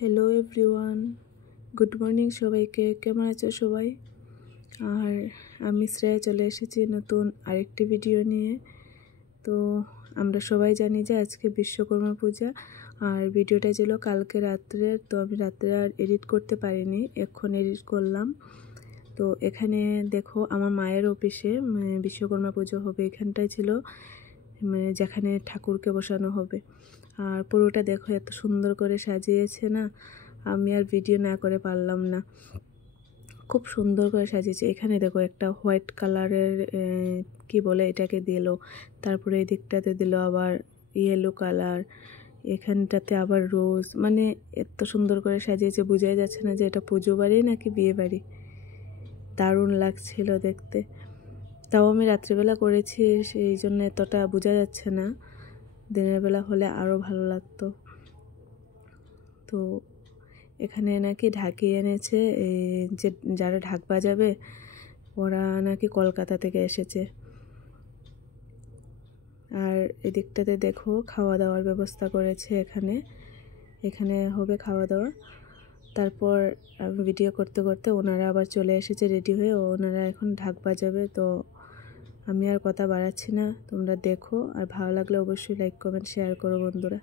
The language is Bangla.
হ্যালো এভরিওয়ান, গুড মর্নিং সবাইকে। কেমন আছো সবাই? আর আমি শ্রেয়া চলে এসেছি নতুন আরেকটি ভিডিও নিয়ে। তো আমরা সবাই জানি যে আজকে বিশ্বকর্মা পূজা, আর ভিডিওটা ছিল কালকে রাত্রে। তো আমি রাত্রে আর এডিট করতে পারিনি, এখন এডিট করলাম। তো এখানে দেখো আমার মায়ের অফিসে বিশ্বকর্মা পুজো হবে, এখানটায় ছিল যেখানে ঠাকুরকে বসানো হবে। আর পুরোটা দেখো এত সুন্দর করে সাজিয়েছে না, আমি আর ভিডিও না করে পারলাম না। খুব সুন্দর করে সাজিয়েছে। এখানে দেখো একটা হোয়াইট কালারের কি বলে এটাকে দিল, তারপরে এই দিকটাতে দিল আবার ইয়েলো কালার, এখানটাতে আবার রোজ। মানে এত সুন্দর করে সাজিয়েছে, বোঝাই যাচ্ছে না যে এটা পুজো বাড়ি নাকি বিয়ে বাড়ি। দারুণ লাগছিল দেখতে। তাও আমি রাত্রিবেলা করেছি, সেই জন্য এতটা বোঝা যাচ্ছে না, দিনের বেলা হলে আরও ভালো লাগতো। তো এখানে নাকি ঢাকি এনেছে, যে যারা ঢাক বাজাবে ওরা নাকি কলকাতা থেকে এসেছে। আর এদিকটাতে দেখো খাওয়া দাওয়ার ব্যবস্থা করেছে, এখানে হবে খাওয়া দাওয়া। তারপর আমি ভিডিও করতে করতে ওনারা আবার চলে এসেছে রেডি হয়ে, ওনারা এখন ঢাক বাজাবে। তো আমি আর কথা বাড়াচ্ছি না, তোমরা দেখো। আর ভালো লাগলে অবশ্যই লাইক কমেন্ট শেয়ার করো বন্ধুরা।